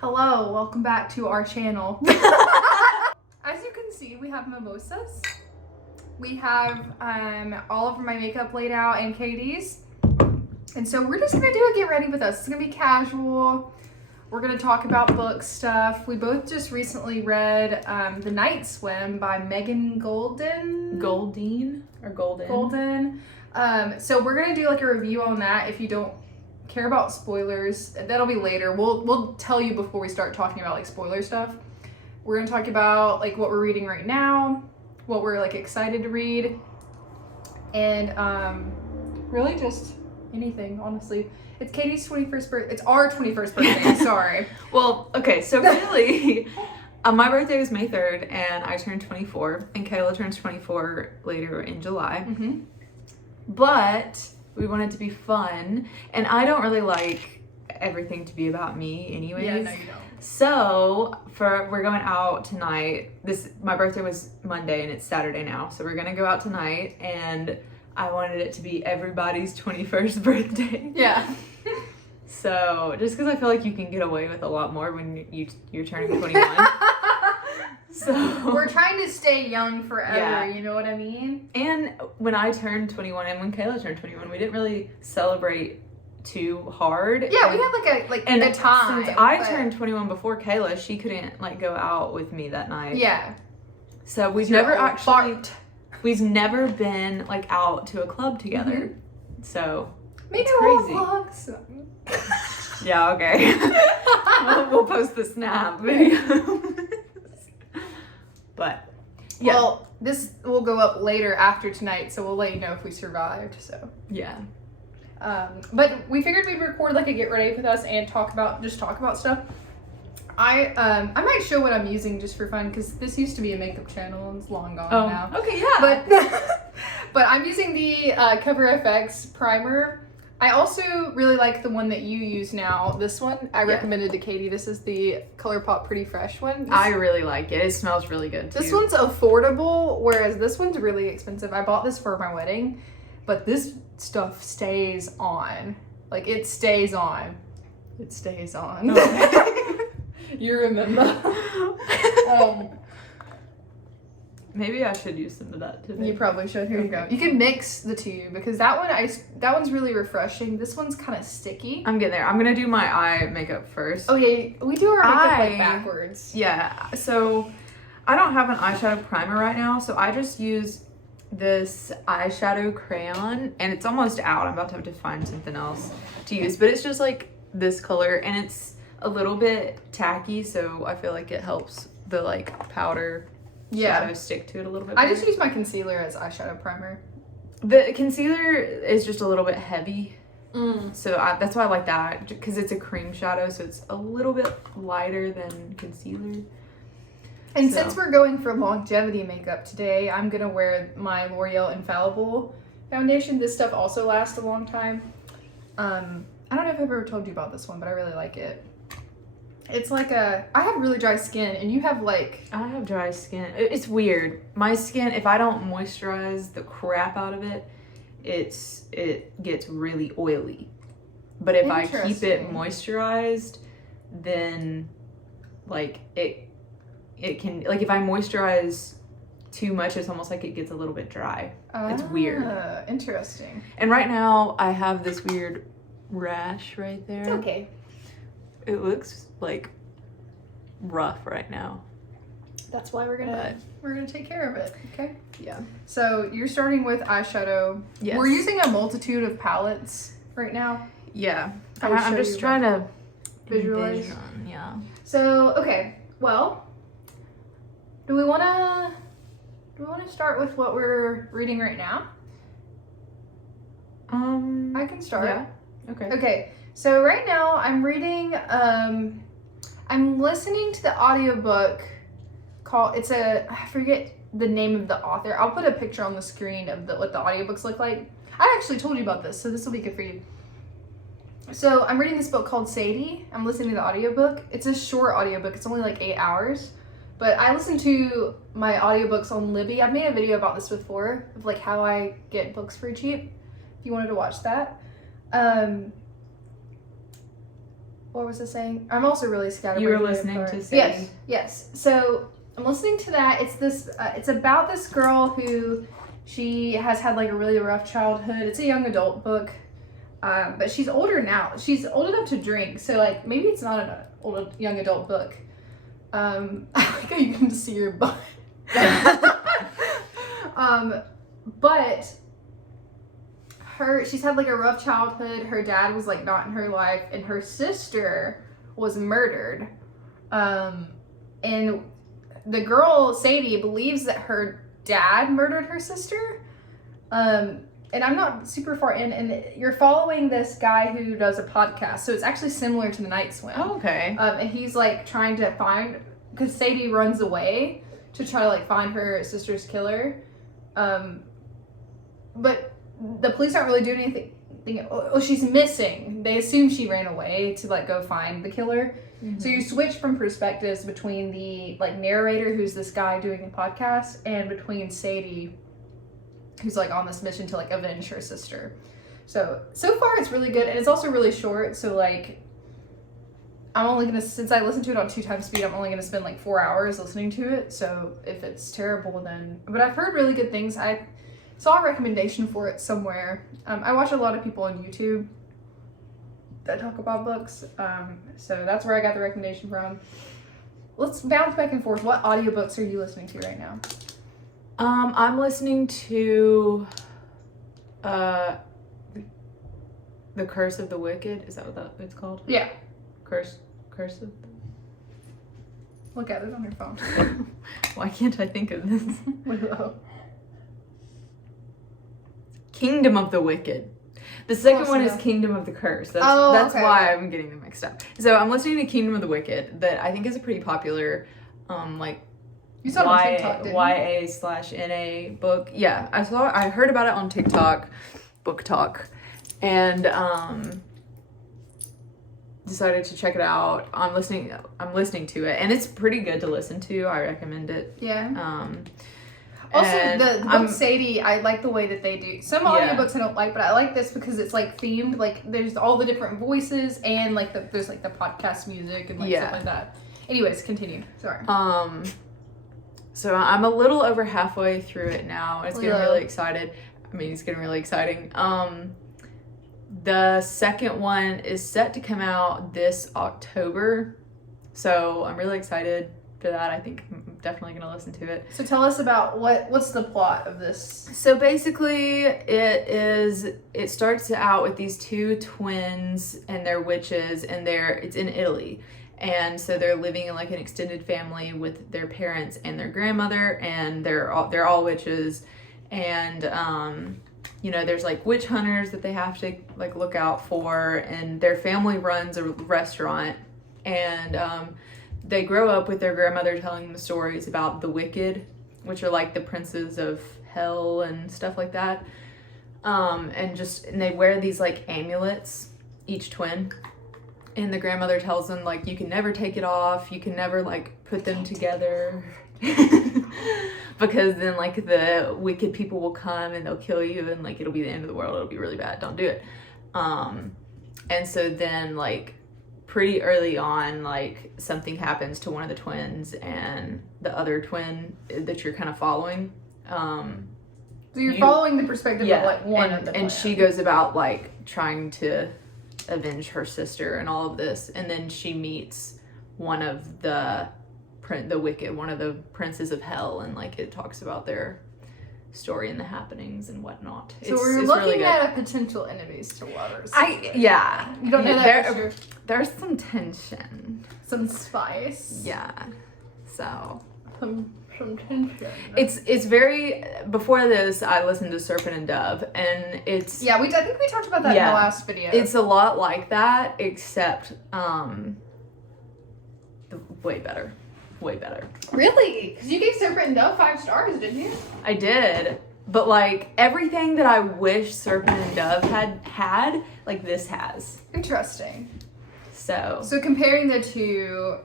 Hello, welcome back to our channel. As you can see, we have mimosas. We have all of my makeup laid out and Katie's. And so we're just gonna do a get ready with us. It's gonna be casual. We're gonna talk about book stuff. We both just recently read The Night Swim by Megan Golden. Golden. So we're gonna do like a review on that. If you don't care about spoilers, that'll be later. We'll tell you before we start talking about like spoiler stuff. We're gonna talk about like what we're reading right now, what we're like excited to read, and really just anything, honestly. It's Katie's 21st birthday. It's our 21st birthday. Sorry. Well, okay, so really, my birthday was May 3rd, and I turned 24, and Kayla turns 24 later in July. Mm-hmm. But we want it to be fun, and I don't really like everything to be about me anyways. Yeah, no, you don't. So we're going out tonight. My birthday was Monday and it's Saturday now, so we're gonna go out tonight, and I wanted it to be everybody's 21st birthday. Yeah. So just because I feel like you can get away with a lot more when you're turning 21. So we're trying to stay young forever, Yeah. You know what I mean? And when I turned 21 and when Kayla turned 21, we didn't really celebrate too hard. Yeah, we had like a time. Since I turned 21 before Kayla, she couldn't like go out with me that night. Yeah. So we've You're never all actually fart. we've never been like out to a club together. Mm-hmm. So Maybe it's we'll crazy. vlog some. Yeah, okay. we'll post the snap video. But yeah. Well, this will go up later after tonight, so we'll let you know if we survived. So Yeah. But we figured we'd record like a get ready with us and talk about stuff. I might show what I'm using just for fun, because this used to be a makeup channel and it's long gone now. Okay, yeah. But I'm using the Cover FX primer. I also really like the one that you use now. This one I recommended to Katie. This is the Colourpop Pretty Fresh one. I really like it. It smells really good too. This one's affordable, whereas this one's really expensive. I bought this for my wedding, but this stuff stays on. Like, it stays on. It stays on. Oh. You remember? Maybe I should use some of that today. You probably should. Here you go. You can mix the two, because that one's really refreshing. This one's kind of sticky. I'm getting there. I'm gonna do my eye makeup first. Oh yeah, we do our makeup like backwards. Yeah, so I don't have an eyeshadow primer right now, so I just use this eyeshadow crayon, and it's almost out. I'm about to have to find something else to use, but it's just like this color, and it's a little bit tacky, so I feel like it helps the like powder shadow stick to it a little bit better. I just use my concealer as eyeshadow primer. The concealer is just a little bit heavy. So that's why I like that, because it's a cream shadow, so it's a little bit lighter than concealer. And since we're going for longevity makeup today, I'm gonna wear my L'Oreal Infallible Foundation. This stuff also lasts a long time. I don't know if I've ever told you about this one, but I really like it. It's like I have really dry skin, and you have like... I have dry skin. It's weird. My skin, if I don't moisturize the crap out of it, it gets really oily. But if I keep it moisturized, then like it can, like if I moisturize too much, it's almost like it gets a little bit dry. It's weird. Interesting. And right now I have this weird rash right there. It's okay. It looks like rough right now. That's why we're gonna take care of it. Okay. Yeah. So you're starting with eyeshadow. Yes. We're using a multitude of palettes right now. Yeah. I'm just trying to visualize. envision, yeah. So okay, well, do we wanna start with what we're reading right now? I can start. Yeah. Okay. Okay. So right now I'm reading, I'm listening to the audiobook called, I forget the name of the author. I'll put a picture on the screen of what the audiobooks look like. I actually told you about this, so this will be good for you. So I'm reading this book called Sadie. I'm listening to the audiobook. It's a short audiobook. It's only like 8 hours. But I listen to my audiobooks on Libby. I've made a video about this before, of like how I get books for cheap, if you wanted to watch that. what was I saying? I'm also really scatterbrained. You were listening to Sadie? Yes. So I'm listening to that. It's this. It's about this girl who she has had like a really rough childhood. It's a young adult book, but she's older now. She's old enough to drink, so like maybe it's not an old young adult book. I like how you can see your butt. But she's had like a rough childhood. Her dad was like not in her life, and her sister was murdered. And the girl, Sadie, believes that her dad murdered her sister. And I'm not super far in, and you're following this guy who does a podcast, so it's actually similar to The Night Swim. Oh, okay. And he's like trying to find, because Sadie runs away to try to like find her sister's killer. But the police aren't really doing anything. Oh, she's missing. They assume she ran away to like go find the killer. Mm-hmm. So you switch from perspectives between the like narrator, who's this guy doing a podcast, and between Sadie, who's like on this mission to like avenge her sister. So far it's really good, and it's also really short. So like, I'm only gonna, since I listened to it on 2x speed, I'm only gonna spend like 4 hours listening to it. So if it's terrible, then, but I've heard really good things. I saw a recommendation for it somewhere. I watch a lot of people on YouTube that talk about books. So that's where I got the recommendation from. Let's bounce back and forth. What audiobooks are you listening to right now? I'm listening to The Curse of the Wicked. Is that what it's called? Yeah. Curse of... Look at it on your phone. Why can't I think of this? Willow. Kingdom of the Wicked. The second one is Kingdom of the Curse. That's okay. why I'm getting them mixed up. So I'm listening to Kingdom of the Wicked, that I think is a pretty popular, like, you saw it on TikTok, didn't you? YA/NA book. Yeah, I heard about it on TikTok, Book Talk, and decided to check it out. I'm listening to it, and it's pretty good to listen to. I recommend it. Yeah. Also, the book Sadie, I like the way that they do. Some audiobooks I don't like, but I like this because it's like themed. Like there's all the different voices, and like there's like the podcast music and like stuff like that. Anyways, continue. Sorry. So I'm a little over halfway through it now. It's getting really excited. I mean, it's getting really exciting. The second one is set to come out this October, so I'm really excited for that. I think I'm definitely going to listen to it. So tell us about what's the plot of this? So basically it starts out with these two twins and they're witches, and it's in Italy. And so they're living in like an extended family with their parents and their grandmother, and they're all witches. And there's like witch hunters that they have to like look out for, and their family runs a restaurant, and they grow up with their grandmother telling them stories about the wicked, which are like the princes of hell and stuff like that. And they wear these like amulets, each twin. And the grandmother tells them like, you can never take it off. You can never like put them together. Because then like the wicked people will come and they'll kill you, and like it'll be the end of the world. It'll be really bad. Don't do it. And so then like pretty early on, like something happens to one of the twins, and the other twin that you're kind of following. So you're following the perspective of like one of the and she goes about like trying to avenge her sister and all of this, and then she meets one of the wicked, one of the princes of hell, and like it talks about their story and the happenings and whatnot. So we're looking really at a potential enemies to lovers. You don't know that for sure. There's some tension, some spice. Yeah. So some tension. It's very. Before this, I listened to Serpent and Dove, and it's I think we talked about that in the last video. It's a lot like that, except way better. Really? Because you gave Serpent and Dove 5 stars, didn't you? I did, but like everything that I wish Serpent and Dove had, like this has. Interesting. So comparing the two,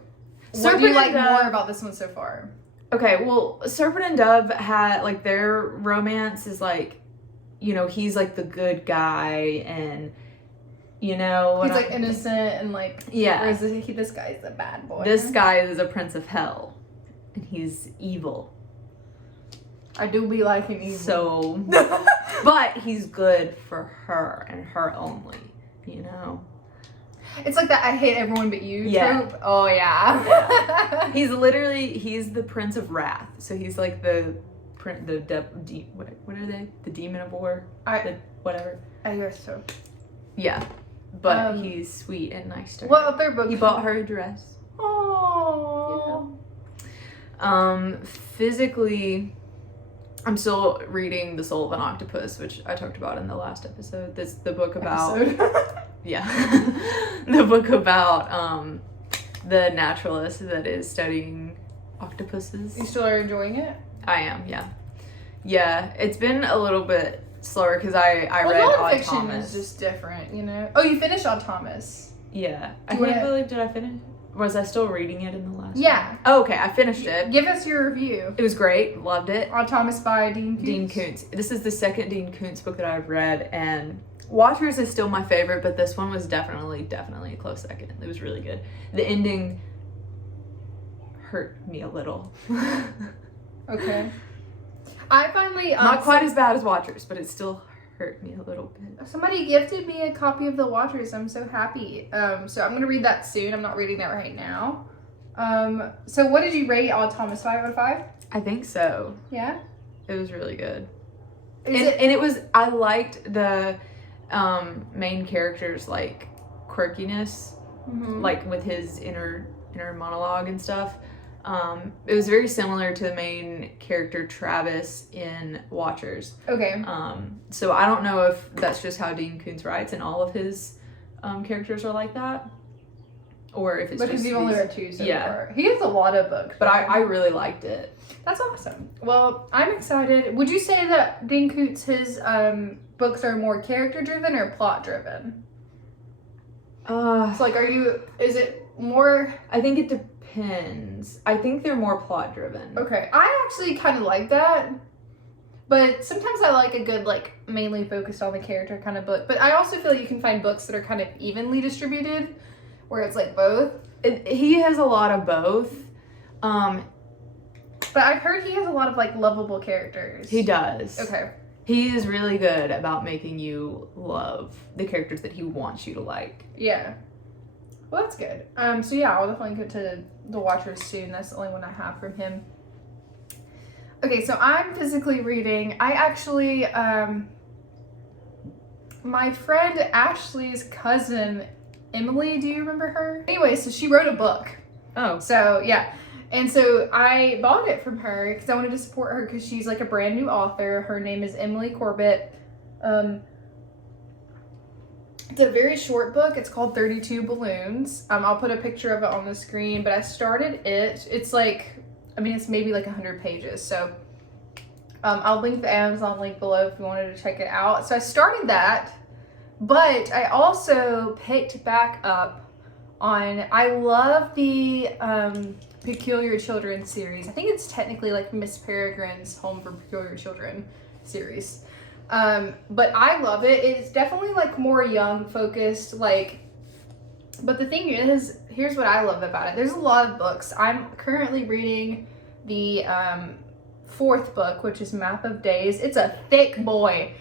what do you like more about this one so far? Okay, well, Serpent and Dove had, like, their romance is, like, he's, like, the good guy, and You know, he's like innocent and like, yeah. Whereas this guy's a bad boy. This guy is a prince of hell, and he's evil. I do be liking evil. So, but he's good for her and her only. You know. It's like that I hate everyone but you trope. Oh yeah. He's the Prince of Wrath. So he's like what are they? The Demon of War? Whatever. I guess so. Yeah. But he's sweet and nice to her. What other book? He bought her a dress. Oh. Yeah. Physically, I'm still reading The Soul of an Octopus, which I talked about in the last episode. That's the book about yeah. The book about the naturalist that is studying octopuses. You still are enjoying it? I am, yeah. Yeah, it's been a little bit slower because I read Odd nonfiction Thomas. is just different, you know? Oh, you finished Odd Thomas. Yeah. I can't believe, did I finish? Was I still reading it in the last Yeah. one? Oh, okay, I finished it. Give us your review. It was great. Loved it. Odd Thomas by Dean Koontz. Dean Koontz. This is the second Dean Koontz book that I've read, and Watchers is still my favorite, but this one was definitely a close second. It was really good. The ending hurt me a little. Okay. I finally... Not quite as bad as Watchers, but it still hurt me a little bit. Somebody gifted me a copy of The Watchers. I'm so happy. So I'm going to read that soon. I'm not reading that right now. So what did you rate Odd Thomas? 5 out of 5? I think so. Yeah? It was really good. I liked the main character's like quirkiness, like with his inner monologue and stuff. It was very similar to the main character Travis in Watchers. Okay. So I don't know if that's just how Dean Koontz writes and all of his characters are like that, or if it's because you've only read 2 so far. He has a lot of books. But I really liked it. That's awesome. Well, I'm excited. Would you say that Dean Koontz, his books are more character driven or plot driven? So like, is it more? I think it depends. I think they're more plot driven. Okay. I actually kind of like that. But sometimes I like a good, like, mainly focused on the character kind of book. But I also feel like you can find books that are kind of evenly distributed, where it's like both. He has a lot of both. But I've heard he has a lot of, like, lovable characters. He does. Okay. He is really good about making you love the characters that he wants you to like. Yeah. Well, that's good. So yeah, I'll definitely go to The Watchers soon. That's the only one I have from him. Okay, so I'm physically reading. I actually, my friend Ashley's cousin, Emily, do you remember her? Anyway, so she wrote a book. Oh. So, yeah. And so I bought it from her because I wanted to support her because she's like a brand new author. Her name is Emily Corbett. It's a very short book. It's called 32 Balloons. I'll put a picture of it on the screen, but I started it. It's like, it's maybe like 100 pages. So I'll link the Amazon link below if you wanted to check it out. So I started that, but I also picked back up on, I love the Peculiar Children series. I think it's technically like Miss Peregrine's Home for Peculiar Children series. But I love it. It's definitely like more young focused, like, but the thing is, here's what I love about it. There's a lot of books. I'm currently reading the 4th book, which is Map of Days. It's a thick boy.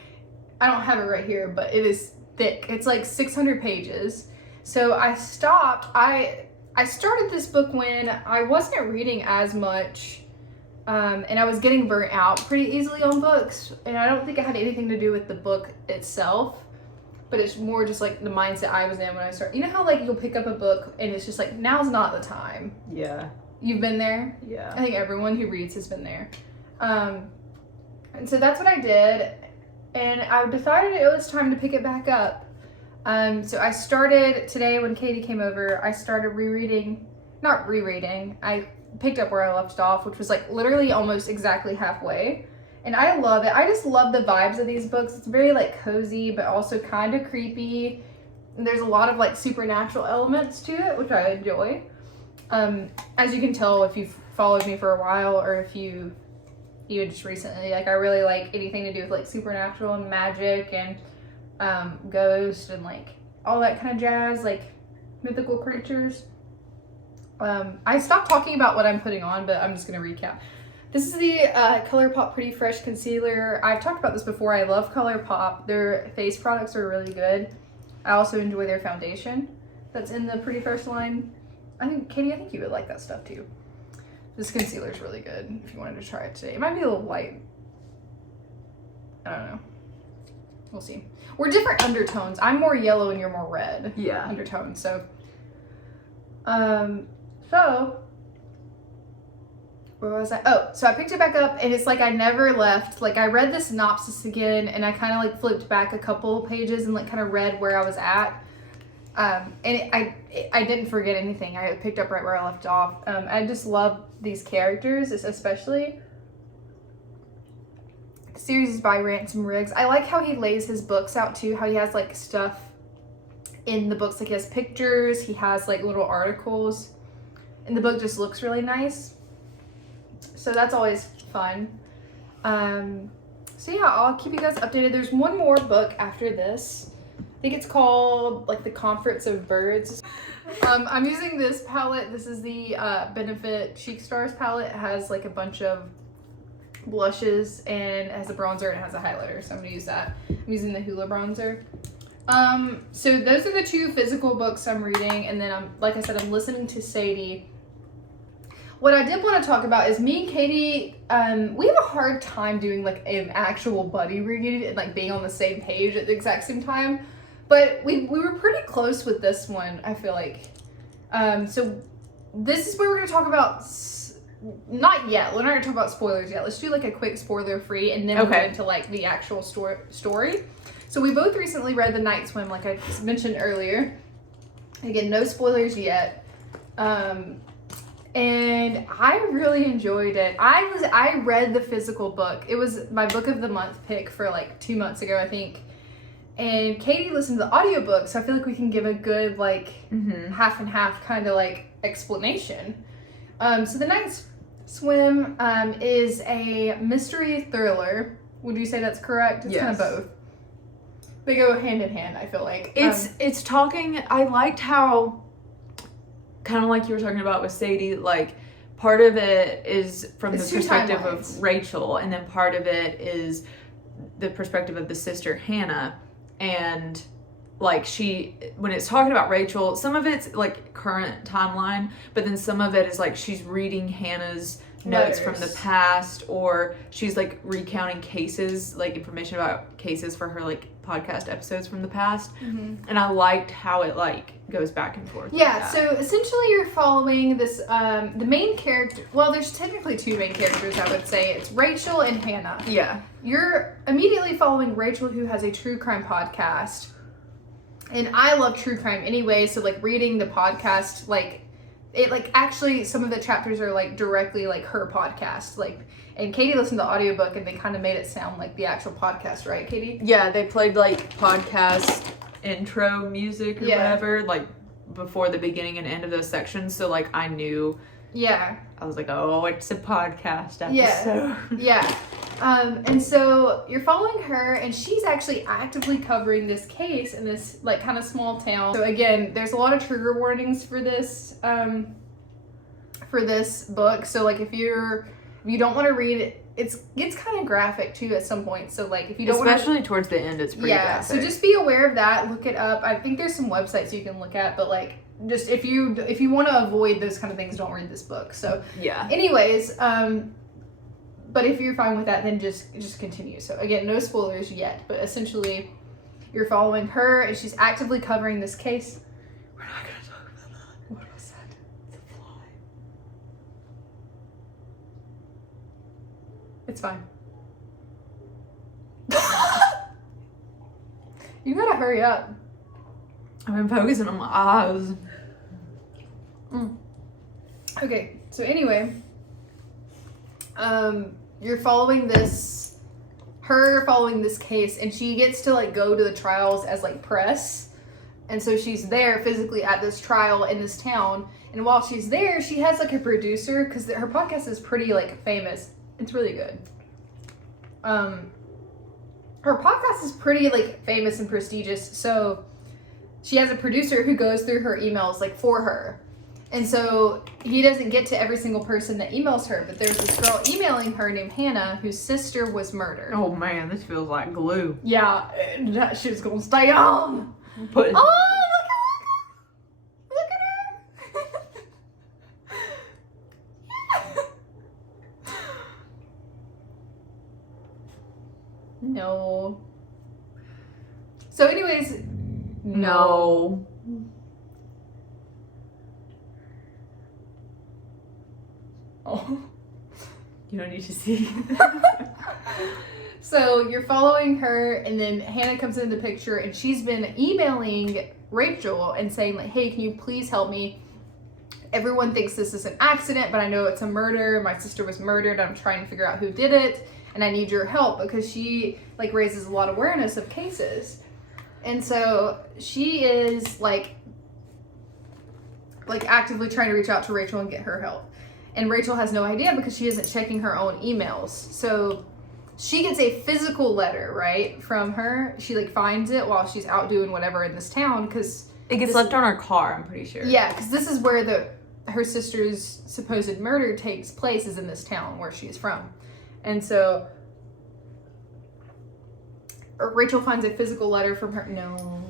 I don't have it right here, but it is thick. It's like 600 pages. So I stopped. I started this book when I wasn't reading as much, and I was getting burnt out pretty easily on books, and I don't think it had anything to do with the book itself, but it's more just like the mindset I was in when I started. You know how like you'll pick up a book and it's just like, now's not the time. Yeah. You've been there? Yeah. I think everyone who reads has been there. And so that's what I did, and I decided it was time to pick it back up. So I started today when Katie came over, I started I picked up where I left off, which was like literally almost exactly halfway. And I love it. I just love the vibes of these books. It's very like cozy, but also kind of creepy. And there's a lot of like supernatural elements to it, which I enjoy. As you can tell if you've followed me for a while, or if you just recently, like I really like anything to do with like supernatural and magic and ghost and like all that kind of jazz, like mythical creatures. I stopped talking about what I'm putting on, but I'm just going to recap. This is the Colourpop Pretty Fresh Concealer. I've talked about this before. I love Colourpop. Their face products are really good. I also enjoy their foundation that's in the Pretty Fresh line. Katie, I think you would like that stuff too. This concealer is really good if you wanted to try it today. It might be a little light. I don't know. We'll see. We're different undertones. I'm more yellow and you're more red. Yeah. Undertones. So, where was I? Oh, so I picked it back up and it's like I never left. Like I read the synopsis again and I kind of like flipped back a couple pages and like kind of read where I was at. I didn't forget anything. I picked up right where I left off. I just love these characters, especially. The series is by Ransom Riggs. I like how he lays his books out too, how he has like stuff in the books, like he has pictures, he has like little articles, and the book just looks really nice. So that's always fun. So yeah, I'll keep you guys updated. There's one more book after this. I think it's called like The Comforts of Birds. I'm using this palette. This is the Benefit Cheek Stars palette. It has like a bunch of blushes and it has a bronzer and it has a highlighter. So I'm gonna use that. I'm using the Hoola bronzer. So those are the two physical books I'm reading, and then like I said, I'm listening to Sadie. What I did want to talk about is me and Katie, we have a hard time doing like an actual buddy read and like being on the same page at the exact same time. But we were pretty close with this one, I feel like. So this is where we're going to talk about, not yet, we're not going to talk about spoilers yet. Let's do like a quick spoiler free and then we'll get into like the actual story. So we both recently read The Night Swim, like I mentioned earlier. Again, no spoilers yet. And I really enjoyed it. I read the physical book. It was my book of the month pick for like 2 months ago, I think. And Katie listened to the audiobook, so I feel like we can give a good like half and half kind of like explanation. So The Night Swim is a mystery thriller. Would you say that's correct? It's kind of both. They go hand in hand, I feel like. It's talking, I liked how, kind of like you were talking about with Sadie, like part of it is from the perspective of Rachel, and then part of it is the perspective of the sister Hannah. And like when it's talking about Rachel, some of it's like current timeline, but then some of it is like she's reading Hannah's notes from the past, or she's like recounting cases, like information about cases for her like podcast episodes from the past. And I liked how it like goes back and forth. Yeah, so essentially you're following this the main character, well there's technically two main characters, I would say. It's Rachel and Hannah. Yeah. You're immediately following Rachel, who has a true crime podcast. And I love true crime anyway, so like reading the podcast, like it like actually some of the chapters are like directly like her podcast, like, and Katie listened to the audiobook and they kind of made it sound like the actual podcast, right, Katie? Yeah, they played like podcast intro music or whatever, like before the beginning and end of those sections, so like I knew. Yeah. I was like, oh, it's a podcast episode. Yeah. And so you're following her, and she's actually actively covering this case in this like kind of small town. So again, there's a lot of trigger warnings for this book. So like if you don't want to read it, it gets kind of graphic too at some point. So like if you don't, especially towards the end, it's pretty graphic. So just be aware of that. Look it up. I think there's some websites you can look at, but like just if you want to avoid those kind of things, don't read this book. So yeah. Anyways, but if you're fine with that, then just continue. So again, no spoilers yet, but essentially you're following her and she's actively covering this case. We're not going to talk about that. What was that? The fly. It's fine. You gotta hurry up. I've been focusing on my eyes. Okay, so anyway, you're following this case, and she gets to like go to the trials as like press, and so she's there physically at this trial in this town. And while she's there, she has like a producer, because her podcast is pretty like famous. It's really good. Her podcast is pretty like famous and prestigious, so she has a producer who goes through her emails like for her. And so he doesn't get to every single person that emails her, but there's this girl emailing her named Hannah whose sister was murdered. Oh man, this feels like glue. Yeah, and that shit's gonna stay on. Put Oh, look at her. No. So anyways, no. Oh. You don't need to see. So you're following her, and then Hannah comes into the picture, and she's been emailing Rachel and saying like, hey, can you please help me? Everyone thinks this is an accident, but I know it's a murder. My sister was murdered. I'm trying to figure out who did it, and I need your help because she like raises a lot of awareness of cases. And so she is like actively trying to reach out to Rachel and get her help. And Rachel has no idea because she isn't checking her own emails. So she gets a physical letter, right, from her. She like finds it while she's out doing whatever in this town because it gets left on her car, I'm pretty sure. Yeah, because this is where her sister's supposed murder takes place, is in this town where she's from. And so Rachel finds a physical letter from her. No.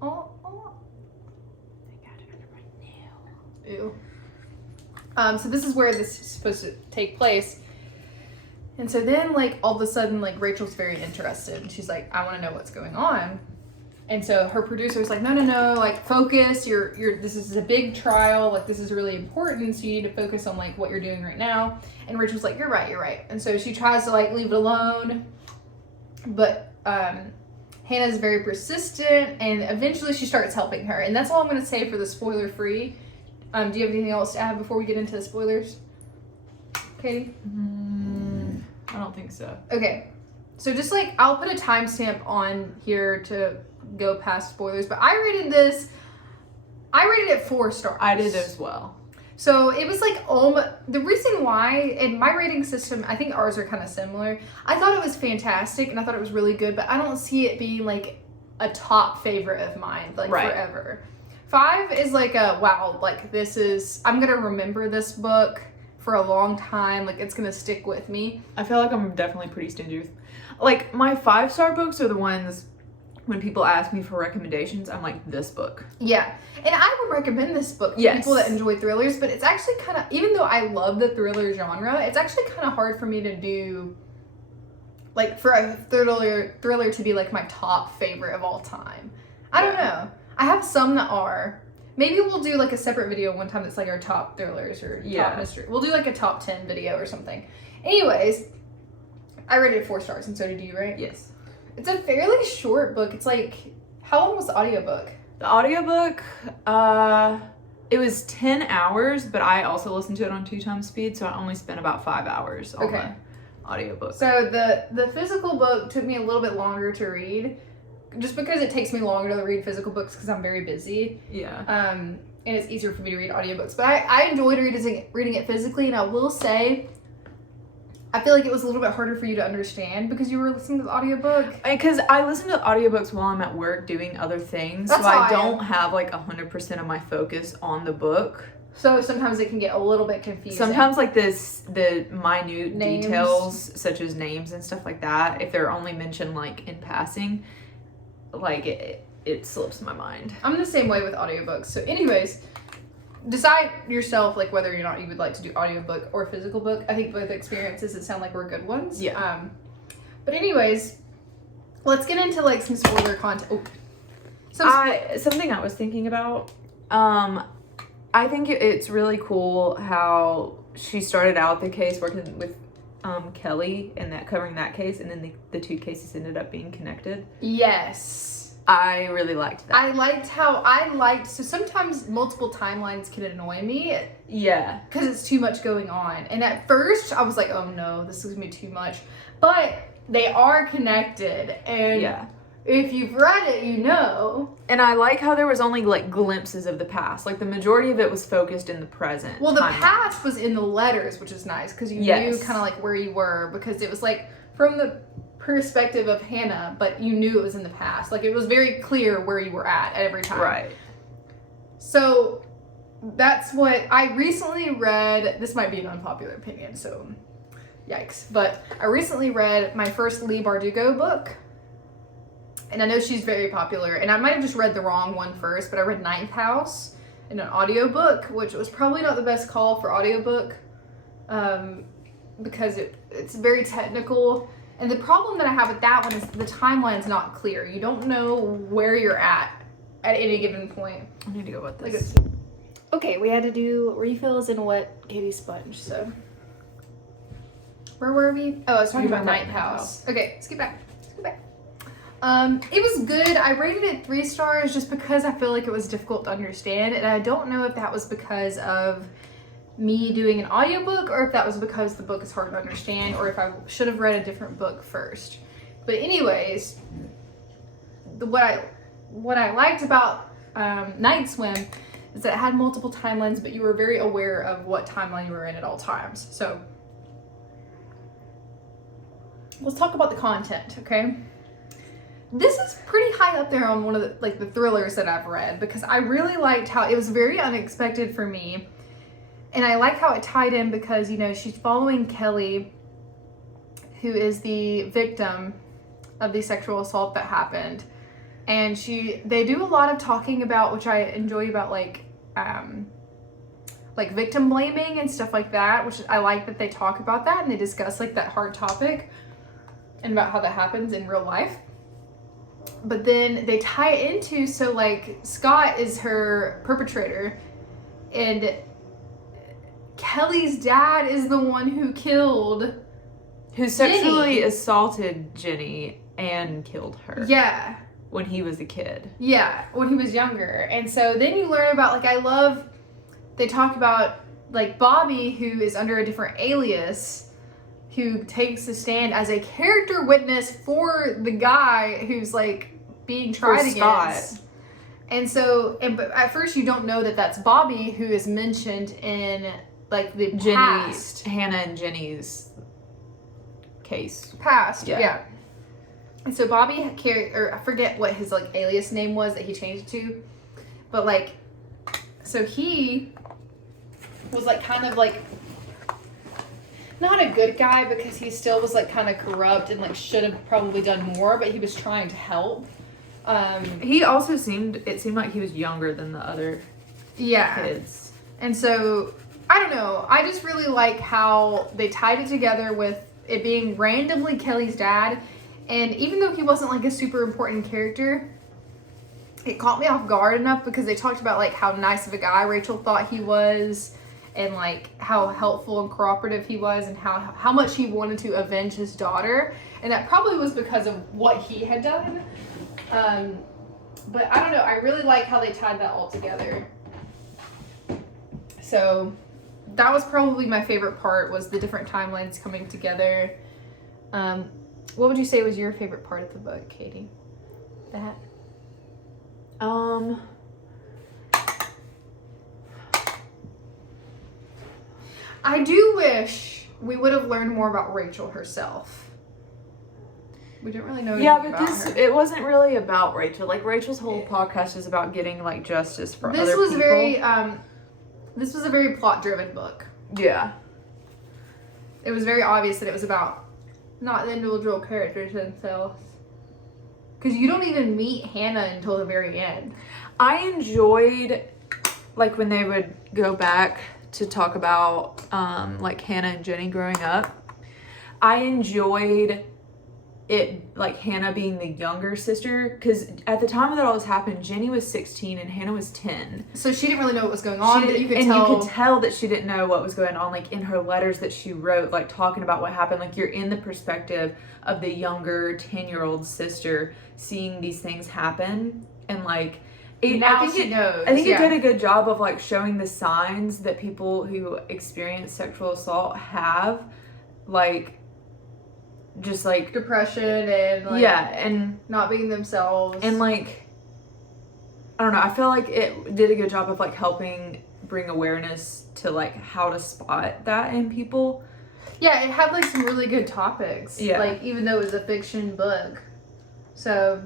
Oh. I got it under my nail. Ew. So this is where this is supposed to take place. And so then, like, all of a sudden, like, Rachel's very interested. And she's like, I want to know what's going on. And so her producer's like, no, like, focus. This is a big trial. Like, this is really important. So you need to focus on, like, what you're doing right now. And Rachel's like, you're right. And so she tries to, like, leave it alone. But Hannah's very persistent. And eventually she starts helping her. And that's all I'm going to say for the spoiler-free. Do you have anything else to add before we get into the spoilers? Katie? I don't think so. Okay. So just like, I'll put a timestamp on here to go past spoilers, but I rated it 4 stars. I did as well. So it was like, the reason why, in my rating system, I think ours are kind of similar. I thought it was fantastic and I thought it was really good, but I don't see it being like a top favorite of mine, like forever. 5 is like wow, like I'm gonna remember this book for a long time. Like, it's gonna stick with me. I feel like I'm definitely pretty stingy with, like, my 5-star books are the ones when people ask me for recommendations, I'm like, this book. Yeah, and I would recommend this book to people that enjoy thrillers, but it's actually kind of, even though I love the thriller genre, it's actually kind of hard for me to do, like, for a thriller to be like my top favorite of all time. I don't know. I have some that are. Maybe we'll do like a separate video one time that's like our top thrillers or top mystery. We'll do like a top 10 video or something. Anyways, I rated it 4 stars, and so did you, right? Yes. It's a fairly short book. It's like, how long was the audiobook? The audiobook, it was 10 hours, but I also listened to it on 2 times speed, so I only spent about 5 hours on the audiobook. So the physical book took me a little bit longer to read, just because it takes me longer to read physical books because I'm very busy. Yeah. And it's easier for me to read audiobooks. But I enjoyed reading it physically, and I will say, I feel like it was a little bit harder for you to understand because you were listening to the audiobook. Because I listen to audiobooks while I'm at work doing other things. That's so I don't have like 100% of my focus on the book. So sometimes it can get a little bit confusing. Sometimes like the minute details, such as names and stuff like that, if they're only mentioned like in passing, like it slips my mind. I'm the same way with audiobooks. So anyways, decide yourself like whether or not you would like to do audiobook or physical book. I think both experiences that sound like were good ones. Yeah. But anyways, let's get into like some spoiler content. Something I was thinking about. I think it's really cool how she started out the case working with Kelly and covering that case, and then the 2 cases ended up being connected. Yes. I really liked that. So sometimes multiple timelines can annoy me. Yeah. Because it's too much going on. And at first, I was like, oh no, this is going to be too much. But they are connected. And if you've read it, you know. And I like how there was only like glimpses of the past. Like the majority of it was focused in the present. Well, the past was in the letters, which is nice. Because you knew kind of like where you were. Because it was like from the perspective of Hannah, but you knew it was in the past. Like, it was very clear where you were at every time. Right. So that's what I recently read. This might be an unpopular opinion, so yikes. But I recently read my first Leigh Bardugo book. And I know she's very popular. And I might have just read the wrong one first, but I read Ninth House in an audiobook, which was probably not the best call for audiobook because it's very technical. And the problem that I have with that one is the timeline's not clear. You don't know where you're at any given point. I need to go with this. Okay, we had to do refills and wet Katie sponge, so. Where were we? Oh, I was talking about Ninth House. Okay, skip back. It was good. I rated it 3 stars just because I feel like it was difficult to understand, and I don't know if that was because of me doing an audiobook or if that was because the book is hard to understand or if I should have read a different book first. But anyways, what I liked about Night Swim is that it had multiple timelines, but you were very aware of what timeline you were in at all times. So let's talk about the content, okay? This is pretty high up there on one of the thrillers that I've read because I really liked how it was very unexpected for me. And I like how it tied in because, you know, she's following Kelly, who is the victim of the sexual assault that happened. And they do a lot of talking about, which I enjoy, about like victim blaming and stuff like that, which I like that they talk about that and they discuss like that hard topic and about how that happens in real life. But then they tie it into, so like Scott is her perpetrator and Kelly's dad is the one who sexually assaulted Jenny and killed her. Yeah. When he was a kid. Yeah, when he was younger. And so then you learn about, like, they talk about, like, Bobby, who is under a different alias, who takes a stand as a character witness for the guy who's, like, being tried against. Scott. And so, but at first you don't know that that's Bobby, who is mentioned in, like, the past. Hannah and Jenny's case. Past, yeah. And so Bobby I forget what his, like, alias name was that he changed to, but, like, so he was, like, kind of, like, not a good guy because he still was, like, kind of corrupt and, like, should have probably done more, but he was trying to help. He also seemed like he was younger than the other kids. And so, I don't know, I just really like how they tied it together with it being randomly Kelly's dad. And even though he wasn't, like, a super important character, it caught me off guard enough because they talked about, like, how nice of a guy Rachel thought he was and, like, how helpful and cooperative he was and how much he wanted to avenge his daughter. And that probably was because of what he had done. But I don't know, I really like how they tied that all together. So that was probably my favorite part, was the different timelines coming together. What would you say was your favorite part of the book, Katie? That? I do wish we would have learned more about Rachel herself. We didn't really know anything about her. It wasn't really about Rachel. Like, Rachel's whole podcast is about getting, like, justice for other people. This was a very plot-driven book. Yeah. It was very obvious that it was about not the individual characters themselves. Because you don't even meet Hannah until the very end. I enjoyed, like, when they would go back to talk about, like, Hannah and Jenny growing up. I enjoyed it, like, Hannah being the younger sister, because at the time that all this happened, Jenny was 16 and Hannah was 10. So she didn't really know what was going on, you could tell that she didn't know what was going on, like, in her letters that she wrote, like, talking about what happened. Like, you're in the perspective of the younger 10-year-old sister seeing these things happen, and, like, I think it did a good job of, like, showing the signs that people who experience sexual assault have, like, just, like, depression and, like, and not being themselves, and, like, I don't know, I feel like it did a good job of, like, helping bring awareness to, like, how to spot that in people. Yeah, it had like some really good topics. Yeah. Like even though it was a fiction book. So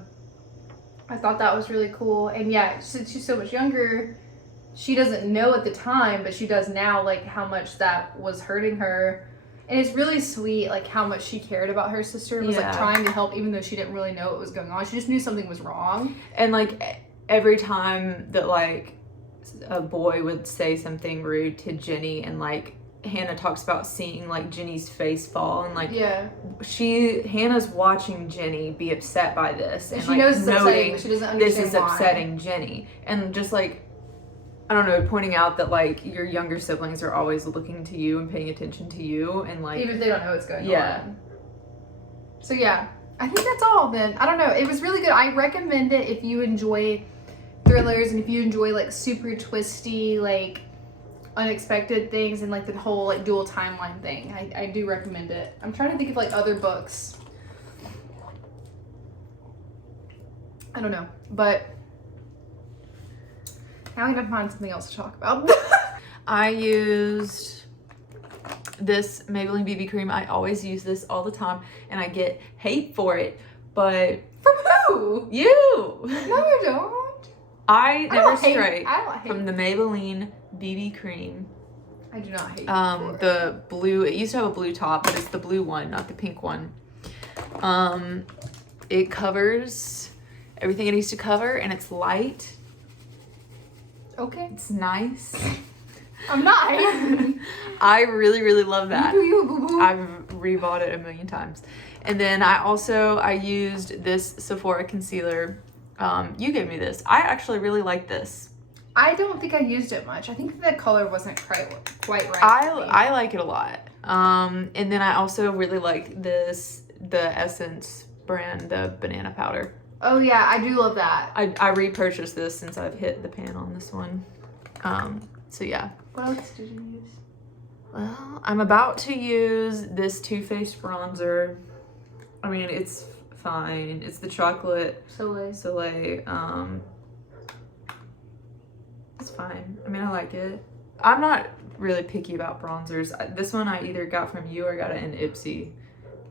I thought that was really cool. And yeah, since she's so much younger, she doesn't know at the time, but she does now, like how much that was hurting her. And it's really sweet, like how much she cared about her sister and was like trying to help, even though she didn't really know what was going on. She just knew something was wrong. And like every time that like a boy would say something rude to Jenny, and like Hannah talks about seeing like Jenny's face fall, and like Hannah's watching Jenny be upset by this, and she like knows it's upsetting, but she doesn't understand this is upsetting Jenny, and just like I don't know, pointing out that like your younger siblings are always looking to you and paying attention to you, and like even if they don't know what's going on. So yeah, I think that's all then. I don't know, it was really good. I recommend it if you enjoy thrillers and if you enjoy like super twisty, like unexpected things, and like the whole like dual timeline thing. I do recommend it. I'm trying to think of like other books. I don't know, but now I gotta find something else to talk about. I used this Maybelline Bb Cream. I always use this all the time, and I get hate for it, but from who? You. No, you don't. I never stray I don't hate from the Maybelline Bb Cream. I do not hate you for the blue, it used to have a blue top, but it's the blue one, not the pink one. It covers everything it needs to cover, and it's light. Okay. It's nice. I'm not. I really, really love that. You, boo-boo. I've rebought it a million times. And then I used this Sephora concealer. You gave me this. I actually really like this. I don't think I used it much. I think the color wasn't quite right. I like it a lot. And then I also really like the Essence brand, the banana powder. Oh yeah, I do love that. I repurchased this since I've hit the pan on this one. So yeah. What else did you use? Well, I'm about to use this Too Faced bronzer. I mean, it's fine. It's the Chocolate Soleil. It's fine. I mean, I like it. I'm not really picky about bronzers. This one I either got from you or got it in Ipsy,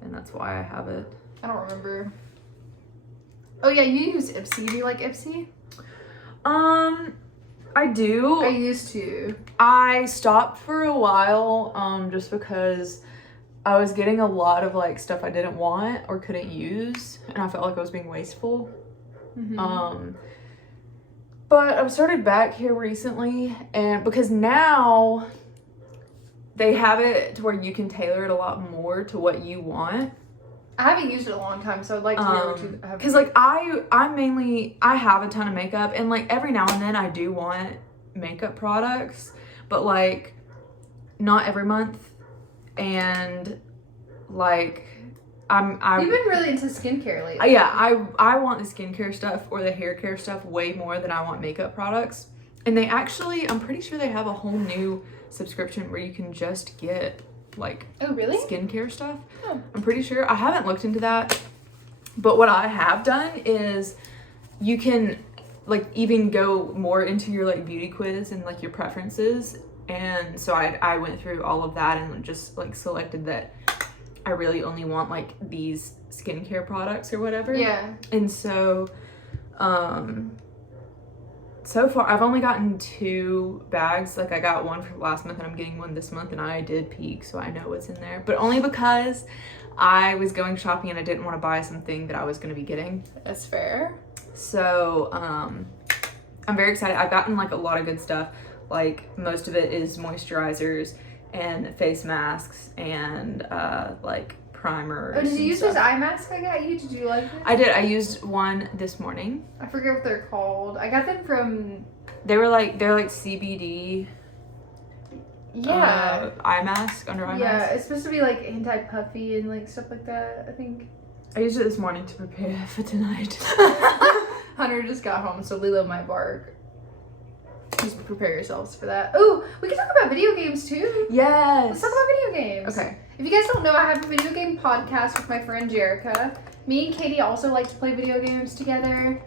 and that's why I have it. I don't remember. Oh yeah, you use Ipsy. Do you like Ipsy? I do. I used to. I stopped for a while, just because I was getting a lot of like stuff I didn't want or couldn't use, and I felt like I was being wasteful. Mm-hmm. But I've started back here recently, and because now they have it to where you can tailor it a lot more to what you want. I haven't used it in a long time, so I'd like to hear what you have. Because like I have a ton of makeup, and like every now and then I do want makeup products, but like not every month. And like You've been really into skincare lately. Yeah, I want the skincare stuff or the hair care stuff way more than I want makeup products. And they actually, I'm pretty sure they have a whole new subscription where you can just get like skincare stuff. Oh. I'm pretty sure. I haven't looked into that. But what I have done is you can like even go more into your like beauty quiz and like your preferences. And so I went through all of that and just like selected that I really only want like these skincare products or whatever. Yeah. And so, so far I've only gotten 2 bags. Like I got one for last month and I'm getting one this month, and I did peek, so I know what's in there. But only because I was going shopping and I didn't want to buy something that I was going to be getting. That's fair. So, I'm very excited. I've gotten like a lot of good stuff. Like most of it is moisturizers and face masks and like primers. Oh, did you use this eye mask I got you? Did you like it? I did. I used one this morning. I forget what they're called. I got them from... They're like CBD. Yeah. Eye mask, under eye mask. Yeah, it's supposed to be like anti-puffy and like stuff like that, I think. I used it this morning to prepare for tonight. Hunter just got home, so Lilo might bark. Just prepare yourselves for that. Oh, we can talk about video games too. Yes. Let's talk about video games. Okay. If you guys don't know, I have a video game podcast with my friend Jerica. Me and Katie also like to play video games together.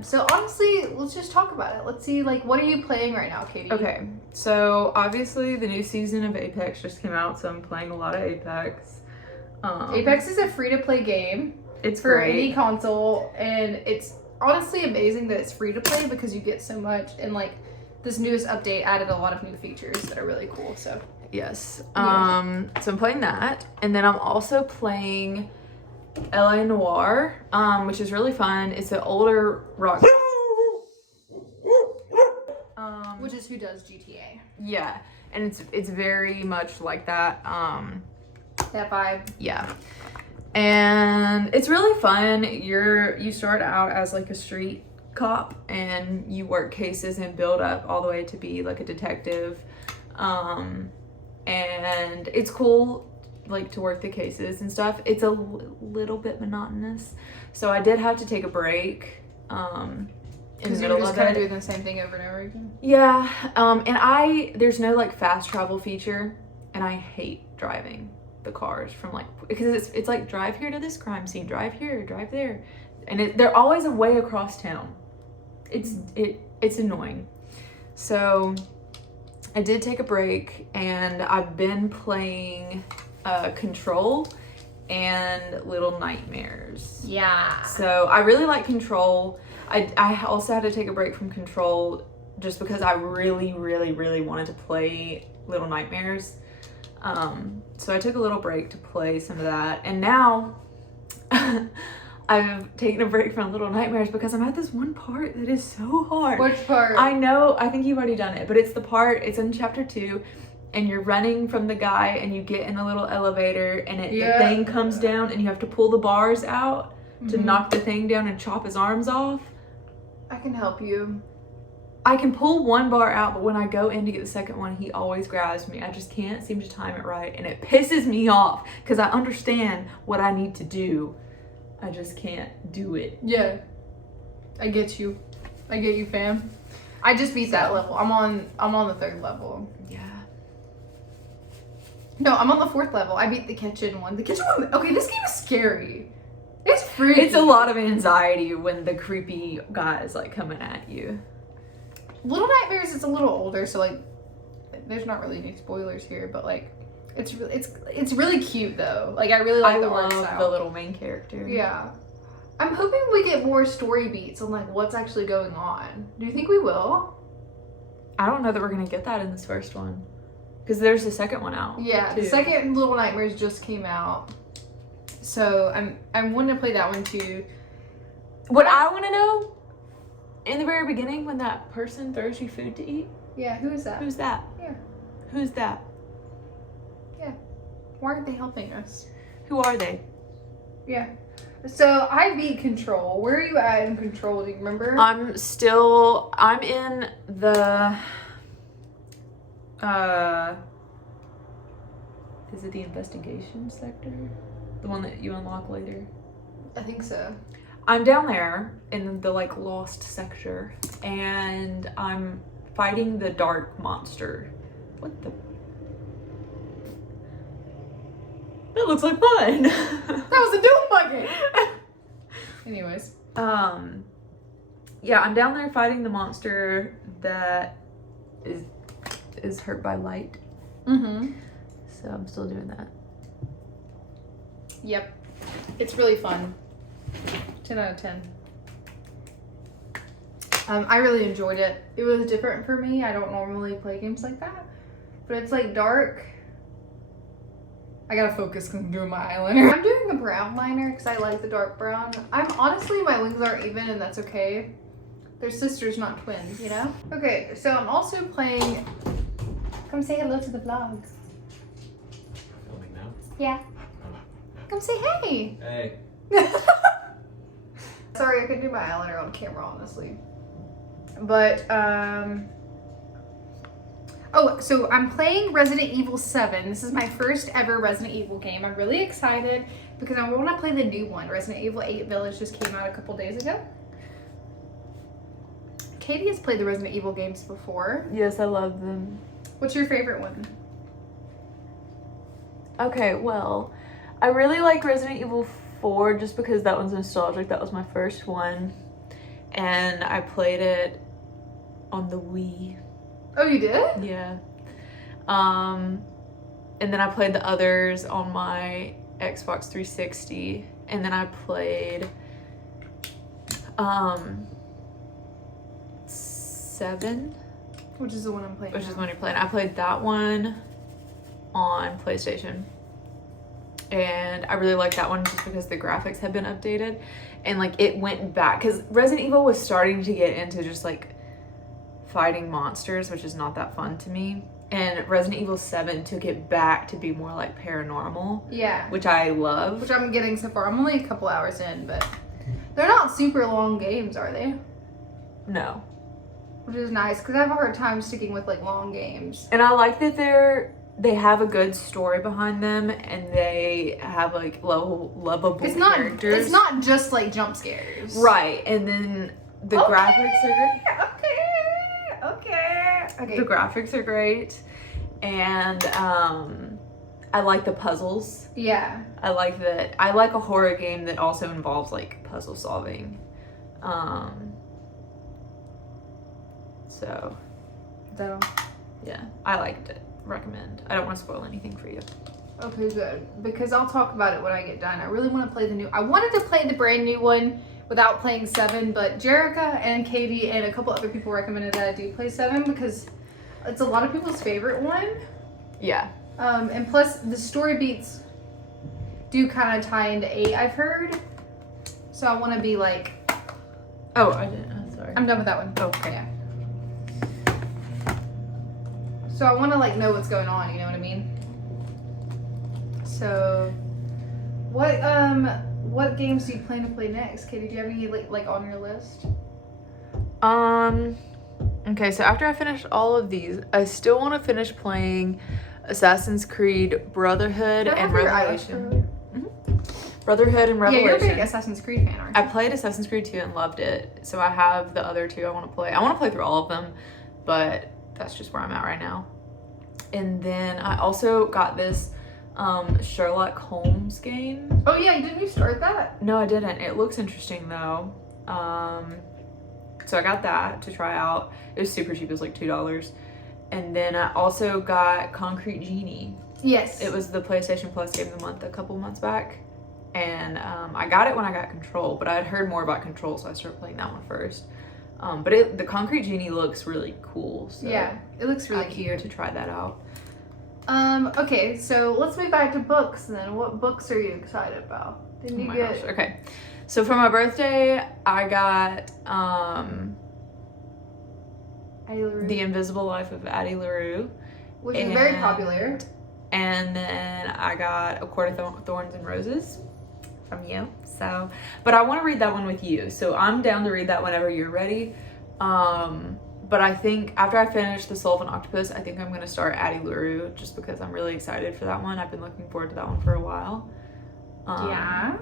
So honestly, let's just talk about it. Let's see, like, what are you playing right now, Katie? Okay. So obviously the new season of Apex just came out, so I'm playing a lot of Apex. Apex is a free-to-play game. It's for great. any console, and it's honestly amazing that it's free to play because you get so much, and like this newest update added a lot of new features that are really cool. So yes. Yeah. So I'm playing that, and then I'm also playing LA Noir, which is really fun. It's an older rock. Which is who does GTA. Yeah, and it's very much like that. That vibe. Yeah. And it's really fun. You start out as like a street cop and you work cases and build up all the way to be like a detective. And it's cool like to work the cases and stuff. It's a little bit monotonous. So I did have to take a break in the middle of it. Kind of doing the same thing over and over again. Yeah. And there's no like fast travel feature, and I hate driving the cars from like, because it's like drive here to this crime scene, drive here, drive there, and they're always a way across town. It's annoying. So I did take a break, and I've been playing Control and Little Nightmares. Yeah. So I really like Control. I also had to take a break from Control just because I really wanted to play Little Nightmares. So I took a little break to play some of that, and now I've taken a break from Little Nightmares because I'm at this one part that is so hard. Which part? I know, I think you've already done it, but it's in chapter 2, and you're running from the guy, and you get in a little elevator, and the thing comes down, and you have to pull the bars out to knock the thing down and chop his arms off. I can help you. I can pull one bar out, but when I go in to get the second one, he always grabs me. I just can't seem to time it right, and it pisses me off because I understand what I need to do. I just can't do it. Yeah. I get you. I get you, fam. I just beat that level. I'm on the 3rd level. Yeah. No, I'm on the 4th level. I beat the kitchen one. Okay, this game is scary. It's freaky. It's a lot of anxiety when the creepy guy is like coming at you. Little Nightmares is a little older, so like there's not really any spoilers here, but like it's really cute though. Like I really like the art style. The little main character. Yeah. I'm hoping we get more story beats on like what's actually going on. Do you think we will? I don't know that we're gonna get that in this first one, because there's the second one out. Yeah, too. The second Little Nightmares just came out, so I'm wanting to play that one too. What I want to know, in the very beginning, when that person throws you food to eat. Yeah, who is that? Who's that? Yeah. Who's that? Yeah. Why aren't they helping us? Who are they? Yeah. So I beat Control. Where are you at in Control? Do you remember? I'm in the is it the investigation sector? The one that you unlock later? I think so. I'm down there in the like lost sector, and I'm fighting the dark monster. What the? That looks like fun. That was a doom bucket. Anyways. Yeah, I'm down there fighting the monster that is hurt by light. Mm-hmm. So I'm still doing that. Yep. It's really fun. 10 out of 10. I really enjoyed it. It was different for me. I don't normally play games like that. But it's like dark. I gotta focus because I'm doing my eyeliner. I'm doing the brown liner because I like the dark brown. Honestly, my wings aren't even, and that's okay. They're sisters, not twins, you know? Okay, so I'm also playing... Come say hello to the vlog. Filming now? Yeah. Come say hey. Hey. Sorry, I couldn't do my eyeliner on camera, honestly. But, oh, so I'm playing Resident Evil 7. This is my first ever Resident Evil game. I'm really excited because I want to play the new one. Resident Evil 8 Village just came out a couple days ago. Katie has played the Resident Evil games before. Yes, I love them. What's your favorite one? Okay, well, I really like Resident Evil 4 just because that one's nostalgic. That was my first one, and I played it on the Wii. Oh, you did? Yeah. And then I played the others on my Xbox 360, and then I played 7, Which is the one I'm playing. which now. is the one you're playing. I played that one on PlayStation, and I really like that one just because the graphics have been updated, and like it went back because Resident Evil was starting to get into just like fighting monsters, which is not that fun to me. And Resident Evil 7 took it back to be more like paranormal. Yeah. Which I love. Which I'm getting so far. I'm only a couple hours in, but they're not super long games, are they? No. Which is nice, because I have a hard time sticking with like long games. And I like that they have a good story behind them, and they have like lovable characters. It's not just like jump scares. Right. And then the graphics are great. Okay. The graphics are great, and I like the puzzles. Yeah. I like that. I like a horror game that also involves like puzzle solving. So, yeah, I liked it. Recommend. I don't want to spoil anything for you. Okay, good. Because I'll talk about it when I get done. I really want to play the new. I wanted to play the brand new one without playing 7, but Jerica and Katie and a couple other people recommended that I do play 7 because it's a lot of people's favorite one. Yeah. And plus the story beats do kind of tie into 8, I've heard. So I want to be like. Oh, I didn't. Sorry. I'm done with that one. Okay. Yeah. So I want to like know what's going on. You know what I mean? So, what games do you plan to play next, Katie? Do you have any like on your list? Okay, so after I finish all of these, I still want to finish playing Assassin's Creed Brotherhood and Revelation. Brotherhood and Revelation. Yeah, you're a big Assassin's Creed fan, aren't you? I played Assassin's Creed 2 and loved it, so I have the other 2 I want to play. I want to play through all of them, but that's just where I'm at right now. And then I also got this Sherlock Holmes game. Oh yeah, didn't you start that? No, I didn't. It looks interesting though. So I got that to try out. It was super cheap. It was like $2. And then I also got Concrete Genie. Yes. It was the PlayStation Plus Game of the Month a couple months back. And I got it when I got Control, but I had heard more about Control, so I started playing that one first. But the Concrete Genie looks really cool. So yeah, it looks really I'm cute. eager to try that out. Okay, so let's move back to books then. What books are you excited about? Didn't you get? Gosh. Okay. So for my birthday, I got The Invisible Life of Addie LaRue. Which is very popular. And then I got A Court of Thorns and Roses from you. So, but I want to read that one with you. So I'm down to read that whenever you're ready. But I think after I finish The Soul of an Octopus, I think I'm going to start Addie LaRue just because I'm really excited for that one. I've been looking forward to that one for a while. Yeah.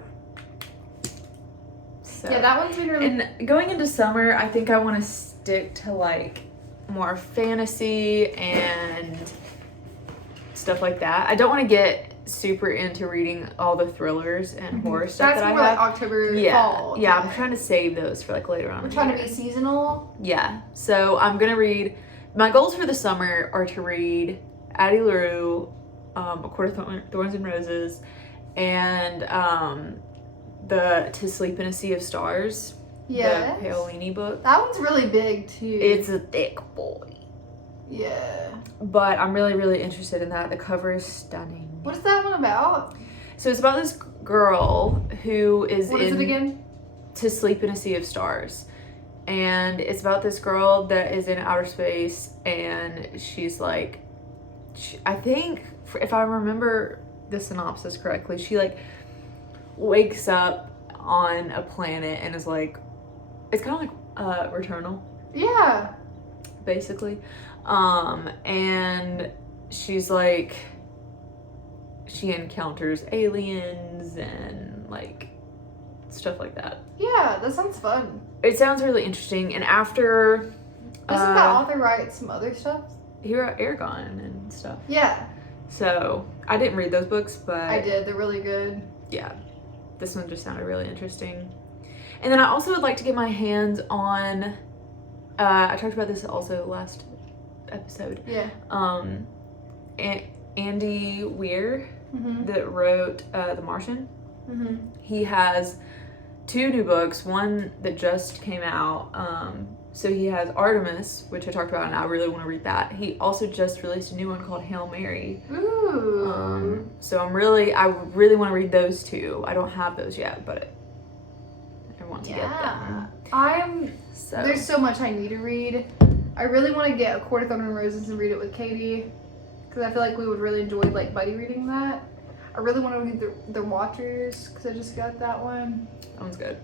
So, Yeah, that one's been really... And going into summer, I think I want to stick to like more fantasy and stuff like that. I don't want to get super into reading all the thrillers and horror stuff That's that I more have. like October, fall. Yeah, I'm trying to save those for like later on. We're trying to be seasonal. Yeah, so I'm gonna read. My goals for the summer are to read Addie LaRue, A Court of Thorns and Roses, and the To Sleep in a Sea of Stars. Yes. The Paolini book. That one's really big too. It's a thick boy. Yeah. But I'm really, really interested in that. The cover is stunning. What is that one about? So it's about this girl who is What is it again? To Sleep in a Sea of Stars. And it's about this girl that is in outer space, and she's like, I think, if I remember the synopsis correctly, she like wakes up on a planet and is like, it's kind of like Returnal. Yeah. Basically. And she's like, she encounters aliens and like stuff like that. Yeah, that sounds fun. It sounds really interesting. And after Doesn't that author write some other stuff? he wrote Eragon and stuff. Yeah. So I didn't read those books, but I did. They're really good. yeah, this one just sounded really interesting. And then I also would like to get my hands on I talked about this also last episode. Yeah. Andy Weir that wrote The Martian. He has 2 new books, one that just came out. So he has Artemis, which I talked about, and I really want to read that. He also just released a new one called Hail Mary. Ooh. So I really want to read those 2. I don't have those yet, but I want to get them. There's so much I need to read. I really want to get A Court of Thunder and Roses and read it with Katie, because I feel like we would really enjoy like buddy reading that. I really want to read the Watchers, because I just got that one. That one's good.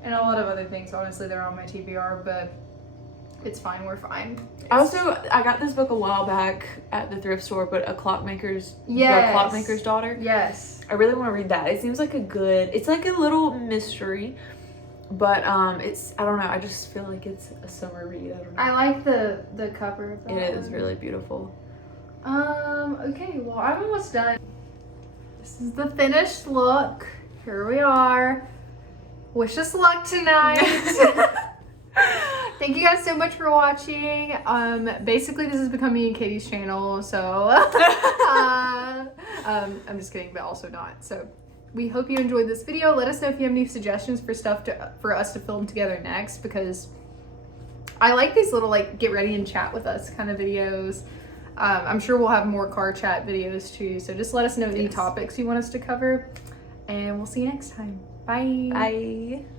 And a lot of other things. Honestly, they're on my TBR, but it's fine. We're fine. I got this book a while back at the thrift store, but The Clockmaker's Daughter. Yes. I really want to read that. It seems like it's like a little mystery, but it's, I don't know, I just feel like it's a summer read. I don't know. I like the cover of that. It is really beautiful. Okay, well, I'm almost done. This is the finished look. Here we are. Wish us luck tonight. Thank you guys so much for watching. Basically this has become me and Katie's channel, so I'm just kidding, but also not. So we hope you enjoyed this video. Let us know if you have any suggestions for stuff for us to film together next, because I like these little like get ready and chat with us kind of videos. I'm sure we'll have more car chat videos too, so just let us know any topics you want us to cover, and we'll see you next time. Bye. Bye.